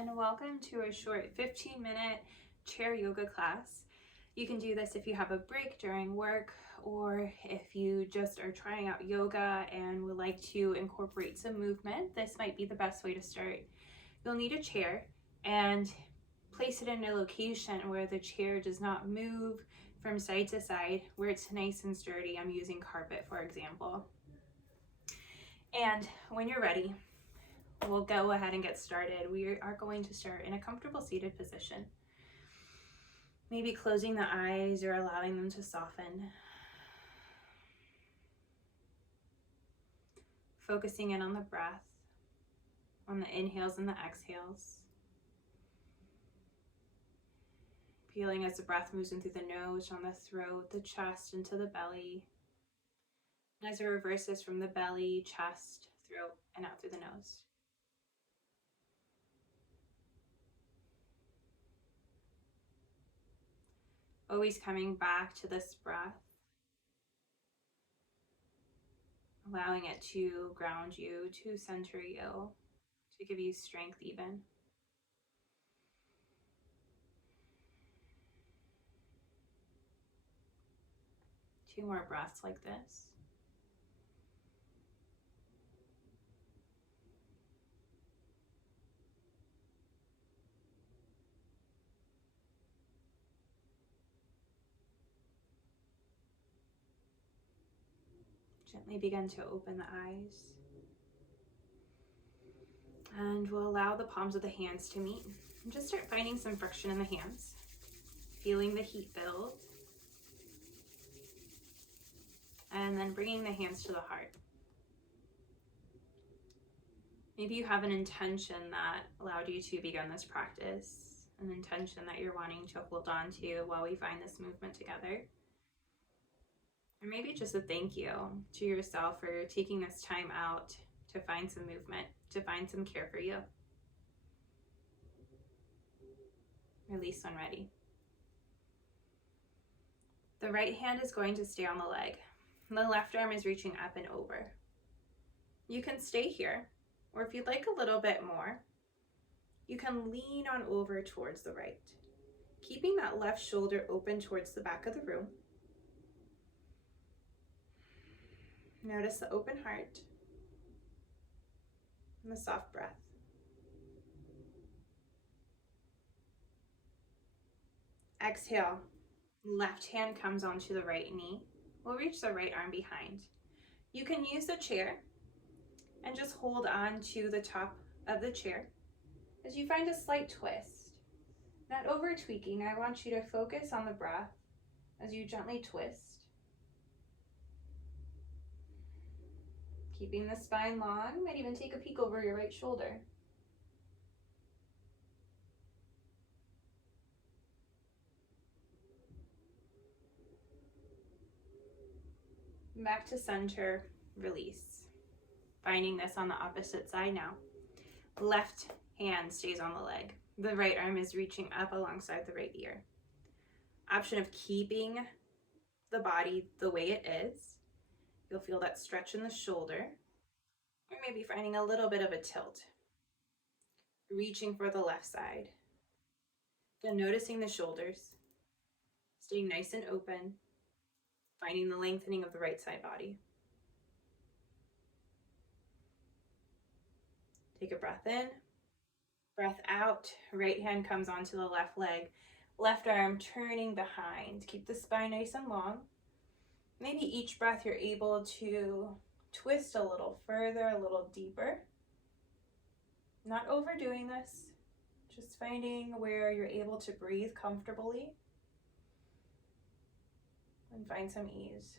and welcome to a short 15-minute chair yoga class. You can do this if you have a break during work or if you just are trying out yoga and would like to incorporate some movement. This might be the best way to start. You'll need a chair and place it in a location where the chair does not move from side to side, where it's nice and sturdy. I'm using carpet, for example. And when you're ready, we'll go ahead and get started. We are going to start in a comfortable seated position. Maybe closing the eyes or allowing them to soften. Focusing in on the breath, on the inhales and the exhales. Feeling as the breath moves in through the nose, on the throat, the chest, into the belly. And as it reverses from the belly, chest, throat, and out through the nose. Always coming back to this breath, allowing it to ground you, to center you, to give you strength even. Two more breaths like this. Gently begin to open the eyes. And we'll allow the palms of the hands to meet. And just start finding some friction in the hands. Feeling the heat build. And then bringing the hands to the heart. Maybe you have an intention that allowed you to begin this practice. An intention that you're wanting to hold on to while we find this movement together. Or maybe just a thank you to yourself for taking this time out to find some movement, to find some care for you. Release when ready. The right hand is going to stay on the leg. The left arm is reaching up and over. You can stay here, or if you'd like a little bit more, you can lean on over towards the right, keeping that left shoulder open towards the back of the room. Notice the open heart and the soft breath. Exhale, left hand comes onto the right knee. We'll reach the right arm behind. You can use the chair and just hold on to the top of the chair as you find a slight twist. Not over tweaking, I want you to focus on the breath as you gently twist. Keeping the spine long, you might even take a peek over your right shoulder. Back to center, release. Finding this on the opposite side now. Left hand stays on the leg. The right arm is reaching up alongside the right ear. Option of keeping the body the way it is. You'll feel that stretch in the shoulder, or maybe finding a little bit of a tilt. Reaching for the left side. Again, noticing the shoulders, staying nice and open, finding the lengthening of the right side body. Take a breath in, breath out, right hand comes onto the left leg, left arm turning behind. Keep the spine nice and long. Maybe each breath you're able to twist a little further, a little deeper. Not overdoing this, just finding where you're able to breathe comfortably and find some ease.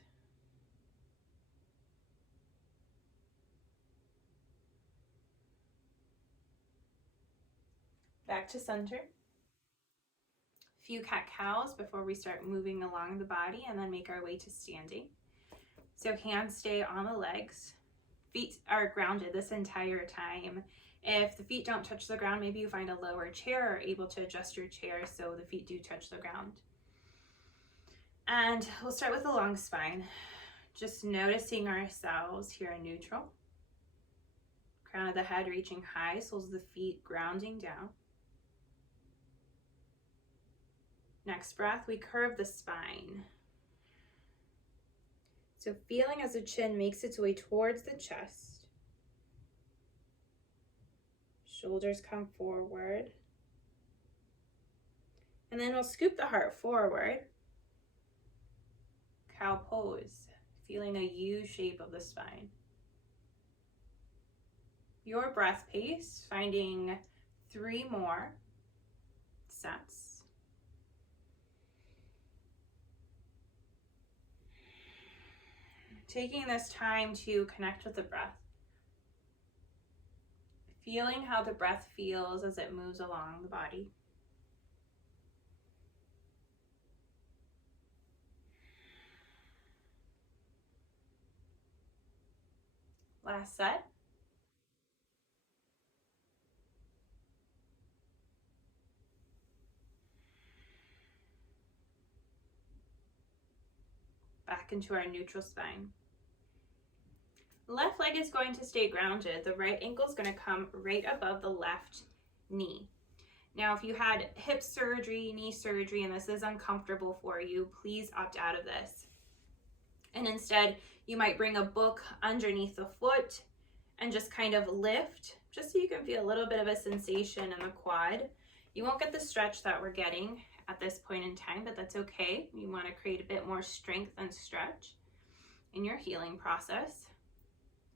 Back to center. Few cat-cows before we start moving along the body and then make our way to standing. So hands stay on the legs. Feet are grounded this entire time. If the feet don't touch the ground, maybe you find a lower chair or able to adjust your chair so the feet do touch the ground. And we'll start with a long spine. Just noticing ourselves here in neutral. Crown of the head reaching high, soles of the feet grounding down. Next breath, we curve the spine. So feeling as the chin makes its way towards the chest. Shoulders come forward. And then we'll scoop the heart forward. Cow pose, feeling a U shape of the spine. Your breath pace, finding 3 more sets. Taking this time to connect with the breath. Feeling how the breath feels as it moves along the body. Last set. Back into our neutral spine. Left leg is going to stay grounded. The right ankle is going to come right above the left knee. Now, if you had hip surgery, knee surgery, and this is uncomfortable for you, please opt out of this. And instead, you might bring a book underneath the foot and just kind of lift, just so you can feel a little bit of a sensation in the quad. You won't get the stretch that we're getting at this point in time, but that's okay. You want to create a bit more strength and stretch in your healing process.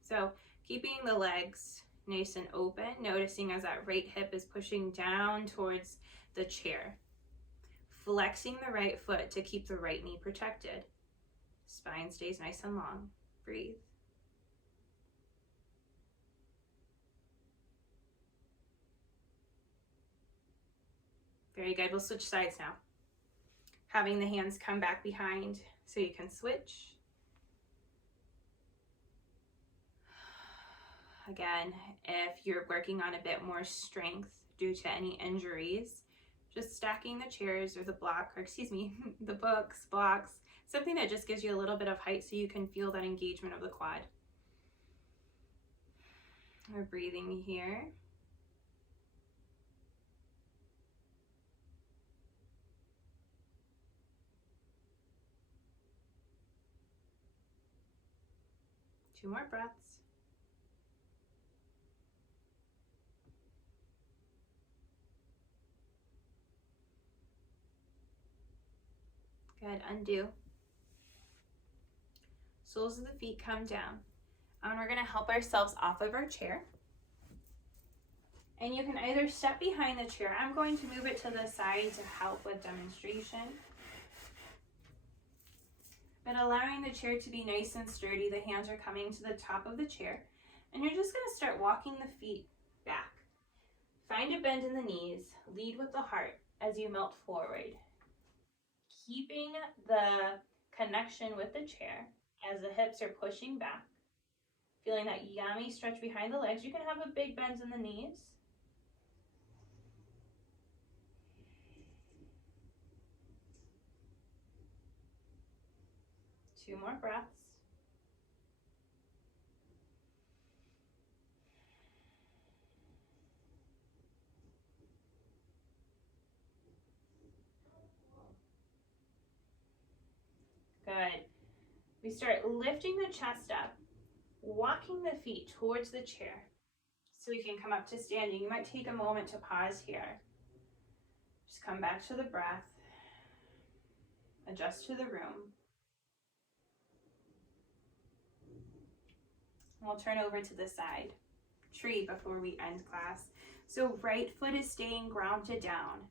So keeping the legs nice and open, noticing as that right hip is pushing down towards the chair. Flexing the right foot to keep the right knee protected. Spine stays nice and long. Breathe. Very good. We'll switch sides now. Having the hands come back behind so you can switch. Again, if you're working on a bit more strength due to any injuries, just stacking the chairs or the the books, blocks, something that just gives you a little bit of height so you can feel that engagement of the quad. We're breathing here. Two more breaths. Good, undo. Soles of the feet come down. And we're gonna help ourselves off of our chair. And you can either step behind the chair. I'm going to move it to the side to help with demonstration. But allowing the chair to be nice and sturdy, the hands are coming to the top of the chair. And you're just gonna start walking the feet back. Find a bend in the knees, lead with the heart as you melt forward. Keeping the connection with the chair as the hips are pushing back. Feeling that yummy stretch behind the legs. You can have a big bend in the knees. Two more breaths. Good. We start lifting the chest up, walking the feet towards the chair so we can come up to standing. You might take a moment to pause here. Just come back to the breath. Adjust to the room. We'll turn over to the side. Tree before we end class. So right foot is staying grounded down.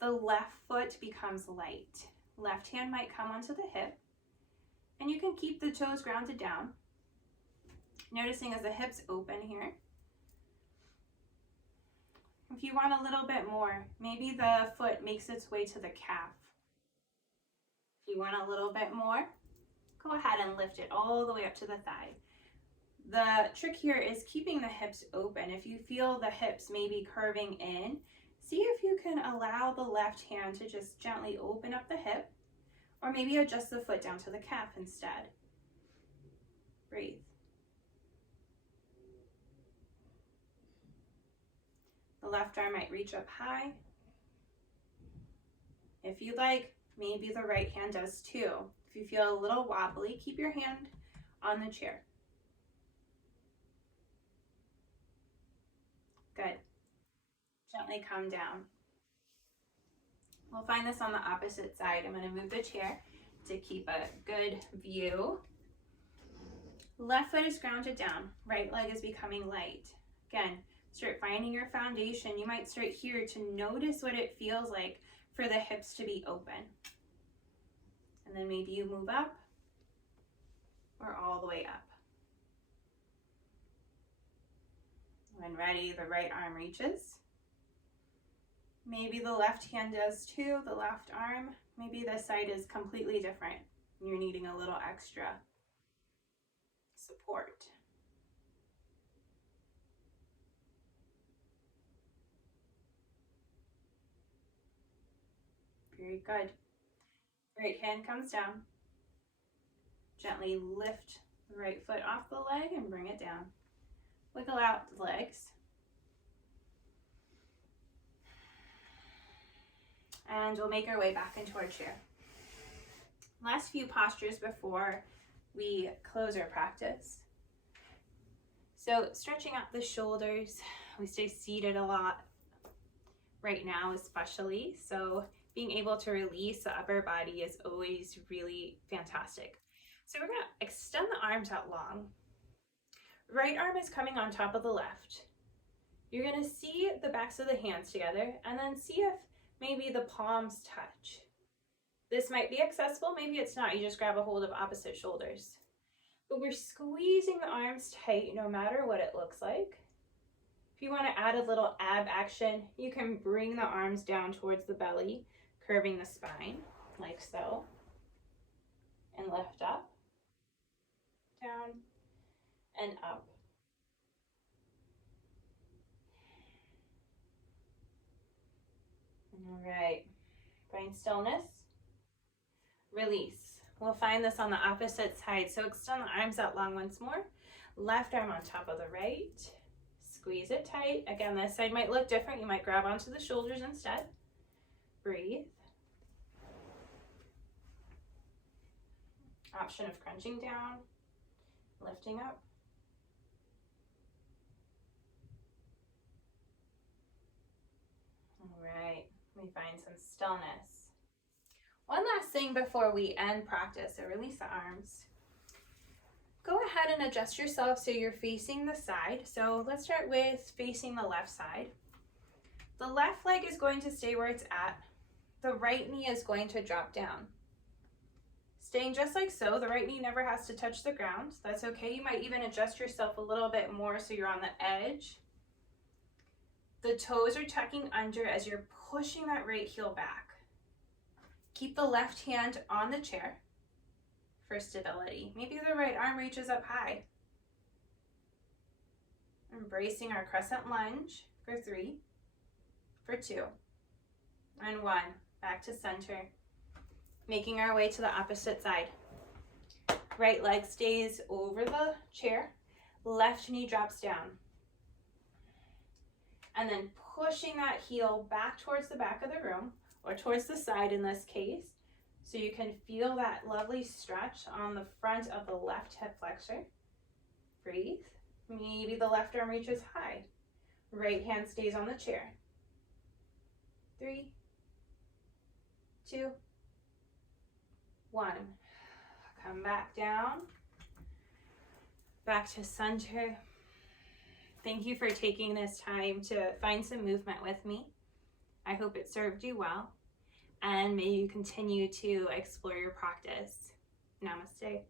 The left foot becomes light. Left hand might come onto the hip. And you can keep the toes grounded down. Noticing as the hips open here. If you want a little bit more, maybe the foot makes its way to the calf. If you want a little bit more, go ahead and lift it all the way up to the thigh. The trick here is keeping the hips open. If you feel the hips maybe curving in, see if you can allow the left hand to just gently open up the hip, or maybe adjust the foot down to the calf instead. Breathe. The left arm might reach up high. If you like, maybe the right hand does too. If you feel a little wobbly, keep your hand on the chair. Good. Gently come down. We'll find this on the opposite side. I'm going to move the chair to keep a good view. Left foot is grounded down. Right leg is becoming light. Again, start finding your foundation. You might start here to notice what it feels like for the hips to be open. And then maybe you move up or all the way up. When ready, the right arm reaches. Maybe the left hand does too, the left arm. Maybe this side is completely different. You're needing a little extra support. Very good. Right hand comes down. Gently lift the right foot off the leg and bring it down. Wiggle out the legs. And we'll make our way back into our chair. Last few postures before we close our practice. So stretching out the shoulders. We stay seated a lot right now especially. So being able to release the upper body is always really fantastic. So we're going to extend the arms out long. Right arm is coming on top of the left. You're going to see the backs of the hands together and then see if maybe the palms touch. This might be accessible, maybe it's not. You just grab a hold of opposite shoulders. But we're squeezing the arms tight no matter what it looks like. If you want to add a little ab action, you can bring the arms down towards the belly, curving the spine like so. And lift up, down, and up. All right, find stillness, release. We'll find this on the opposite side. So extend the arms out long once more. Left arm on top of the right. Squeeze it tight. Again, this side might look different. You might grab onto the shoulders instead. Breathe. Option of crunching down, lifting up. All right, we find some stillness. One last thing before we end practice, so release the arms. Go ahead and adjust yourself so you're facing the side. So let's start with facing the left side. The left leg is going to stay where it's at. The right knee is going to drop down. Staying just like so, the right knee never has to touch the ground. That's okay. You might even adjust yourself a little bit more so you're on the edge. The toes are tucking under as you're pushing that right heel back. Keep the left hand on the chair for stability. Maybe the right arm reaches up high. Embracing our crescent lunge for 3, for 2, and 1. Back to center. Making our way to the opposite side. Right leg stays over the chair. Left knee drops down. And then pushing that heel back towards the back of the room, or towards the side in this case, so you can feel that lovely stretch on the front of the left hip flexor. Breathe. Maybe the left arm reaches high. Right hand stays on the chair. 3, 2, 1. Come back down. Back to center. Thank you for taking this time to find some movement with me. I hope it served you well, and may you continue to explore your practice. Namaste.